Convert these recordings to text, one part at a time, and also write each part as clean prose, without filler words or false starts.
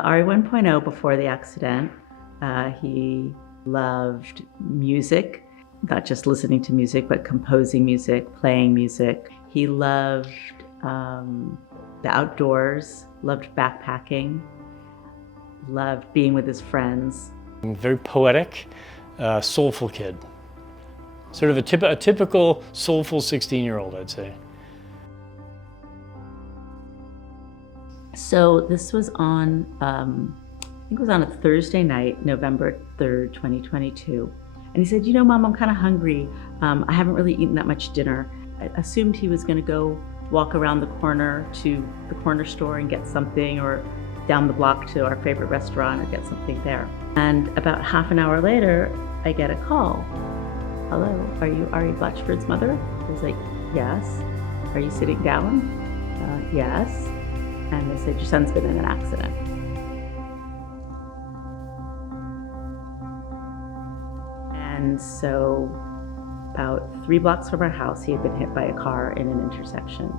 Ari 1.0 before the accident, he loved music, not just listening to music, but composing music, playing music. He loved the outdoors, loved backpacking, loved being with his friends. Very poetic, soulful kid. Sort of a typical soulful 16-year-old, I'd say. So this was on, I think it was on a Thursday night, November 3rd, 2022. And he said, you know, Mom, I'm kind of hungry. I haven't really eaten that much dinner. I assumed he was going to go walk around the corner to the corner store and get something, or down the block to our favorite restaurant or get something there. And about half an hour later, I get a call. Hello, are you Ari Blatchford's mother? I was like, yes. Are you sitting down? Yes. And they said, your son's been in an accident. And so about 3 blocks from our house, he had been hit by a car in an intersection.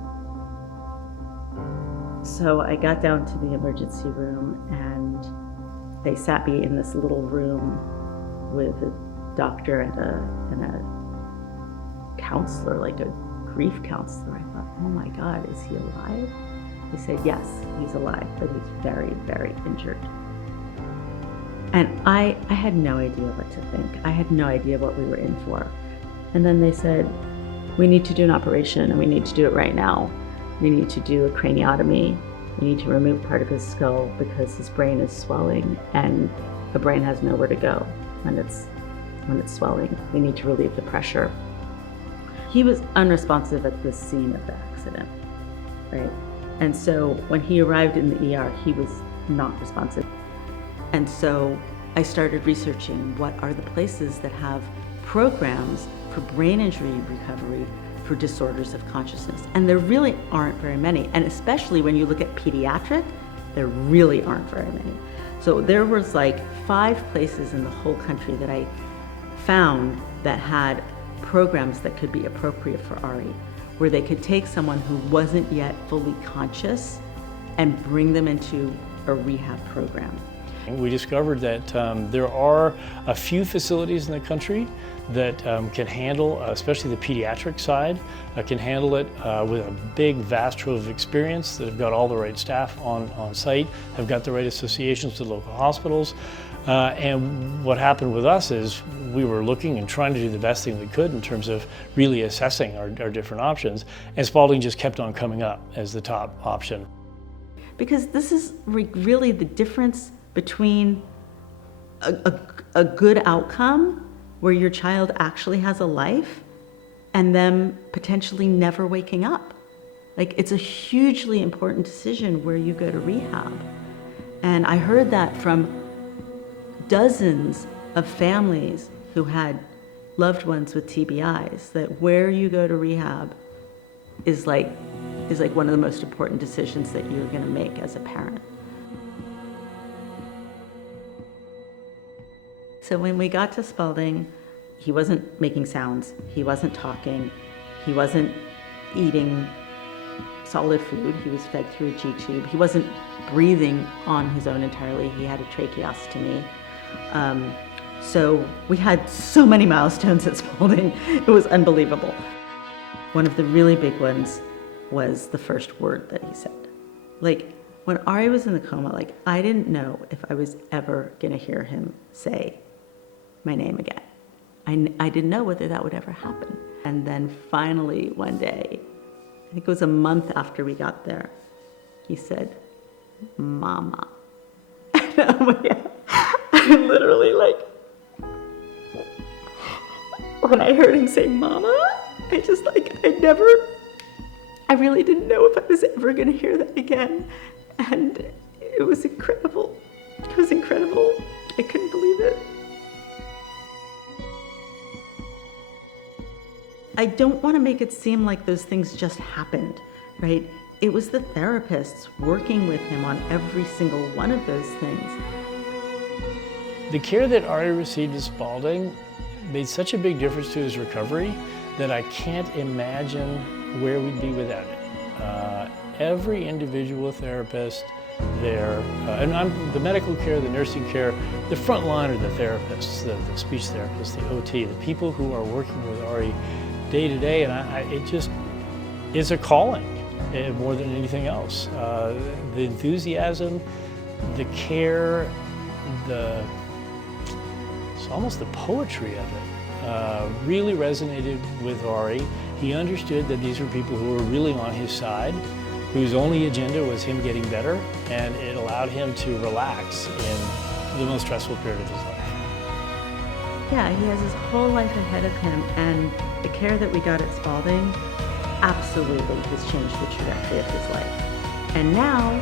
So I got down to the emergency room, and they sat me in this little room with a doctor and a counselor, like a grief counselor. I thought, oh my God, is he alive? They said, yes, he's alive, but he's very, very injured. And I had no idea what to think. I had no idea what we were in for. And then they said, we need to do an operation, and we need to do it right now. We need to do a craniotomy. We need to remove part of his skull because his brain is swelling, and the brain has nowhere to go when it's swelling. We need to relieve the pressure. He was unresponsive at the scene of the accident, right? And so when he arrived in the ER, he was not responsive. And so I started researching what are the places that have programs for brain injury recovery for disorders of consciousness. And there really aren't very many. And especially when you look at pediatric, there really aren't very many. So there was like 5 places in the whole country that I found that had programs that could be appropriate for Ari, where they could take someone who wasn't yet fully conscious and bring them into a rehab program. We discovered that there are a few facilities in the country that can handle, especially the pediatric side, can handle it with a big, vast trove of experience, that have got all the right staff on site, have got the right associations with local hospitals. And what happened with us is we were looking and trying to do the best thing we could in terms of really assessing our different options, and Spaulding just kept on coming up as the top option. Because this is really the difference between a good outcome where your child actually has a life and them potentially never waking up. Like, it's a hugely important decision where you go to rehab. And I heard that from dozens of families who had loved ones with TBIs, that where you go to rehab is like one of the most important decisions that you're going to make as a parent. So when we got to Spaulding, he wasn't making sounds, he wasn't talking, he wasn't eating solid food, he was fed through a G-tube, he wasn't breathing on his own entirely, he had a tracheostomy. So we had so many milestones at Spaulding, it was unbelievable. One of the really big ones was the first word that he said. Like, when Ari was in the coma, like, I didn't know if I was ever gonna hear him say my name again. I didn't know whether that would ever happen. And then finally one day, I think it was a month after we got there, he said, Mama. And oh my God, I literally, like, when I heard him say Mama, I just, like, I really didn't know if I was ever gonna hear that again. And it was incredible. It was incredible. I couldn't believe it. I don't want to make it seem like those things just happened, right? It was the therapists working with him on every single one of those things. The care that Ari received at Spaulding made such a big difference to his recovery that I can't imagine where we'd be without it. Every individual therapist there. And the medical care, the nursing care, the front line are the therapists, the speech therapists, the OT, the people who are working with Ari day to day, and it just is a calling more than anything else. The enthusiasm, the care, it's almost the poetry of it really resonated with Ari. He understood that these were people who were really on his side, whose only agenda was him getting better, and it allowed him to relax in the most stressful period of his life. Yeah, he has his whole life ahead of him, and the care that we got at Spaulding absolutely has changed the trajectory of his life. And now,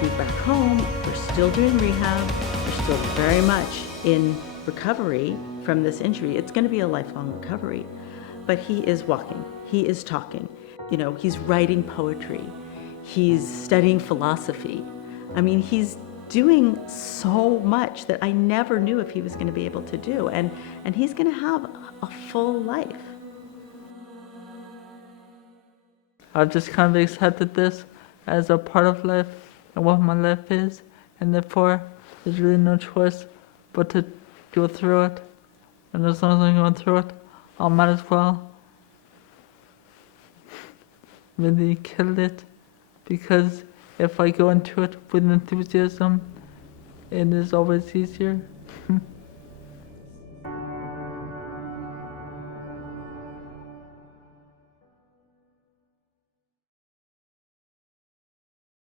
he's back home, we're still doing rehab, we're still very much in recovery from this injury. It's going to be a lifelong recovery, but he is walking, he is talking, he's writing poetry, he's studying philosophy. I mean, he's doing so much that I never knew if he was going to be able to do, and he's going to have a full life. I've just kind of accepted this as a part of life and what my life is, and therefore there's really no choice but to go through it. And as long as I'm going through it, I might as well really kill it, because if I go into it with enthusiasm, it is always easier.